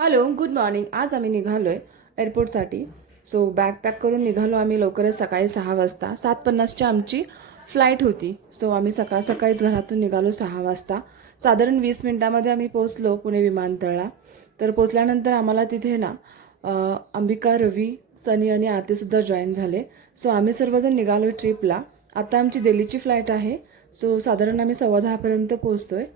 Hello, good morning. आज आम्ही निघालो आहे एअरपोर्टसाठी. सो बॅग पॅक करून निघालो आम्ही लवकरच सकाळी 6 वाजता. 7:50ची आमची फ्लाईट होती. सो आम्ही सकाळ सकाळीच घरातून निघालो 6 वाजता. साधारण 20 मिनिटामध्ये आम्ही पोचलो पुणे विमानतळाला. तर पोचल्यानंतर आम्हाला तिथे ना अंबिका, रवी, सनी आणि आरतीसुद्धा जॉईन झाले. सो आम्ही सर्वजण निघालो आहे ट्रिपला. आता आमची दिल्लीची फ्लाईट आहे. सो साधारण आम्ही 10:15पर्यंत पोचतो आहे.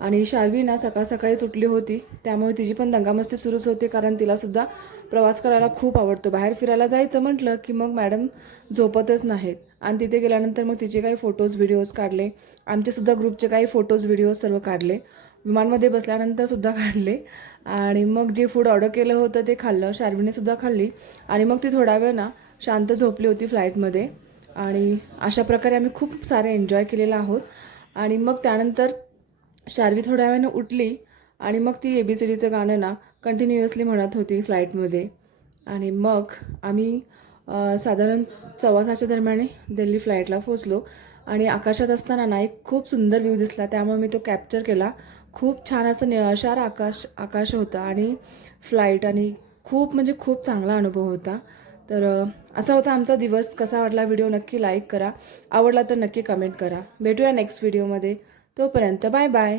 आणि शार्वी ना सकाळ सकाळीच उठली होती, त्यामुळे तिची पण दंगामस्ती सुरूच होती, कारण तिलासुद्धा प्रवास करायला खूप आवडतो. बाहेर फिरायला जायचं म्हटलं की मग मॅडम झोपतच नाहीत. आणि तिथे गेल्यानंतर मग तिचे काही फोटोज व्हिडिओज काढले. आमचेसुद्धा ग्रुपचे काही फोटोज व्हिडिओज सर्व काढले. विमानमध्ये बसल्यानंतरसुद्धा काढले. आणि मग जे फूड ऑर्डर केलं होतं ते खाल्लं. शार्वीनेसुद्धा खाल्ली. आणि मग ती थोडा वेळ ना शांत झोपली होती फ्लाईटमध्ये. आणि अशा प्रकारे आम्ही खूप सारे एन्जॉय केलेलं आहोत. आणि मग त्यानंतर शार्वी थोड्या वेळानं उठली आणि मग ती ABCDचं गाणं ना कंटिन्युअसली म्हणत होती फ्लाईटमध्ये. आणि मग आम्ही साधारण 6:15च्या दरम्यान दिल्ली फ्लाईटला पोचलो. आणि आकाशात असताना ना एक खूप सुंदर व्ह्यू दिसला, त्यामुळे मी तो कॅप्चर केला. खूप छान असं निळाशार आकाश होतं आणि फ्लाईट, आणि खूप म्हणजे खूप चांगला अनुभव होता. तर असा होता आमचा दिवस. कसा वाटला व्हिडिओ नक्की लाईक करा, आवडला तर नक्की कमेंट करा. भेटूया नेक्स्ट व्हिडिओमध्ये. तोपर्यंत बाय बाय.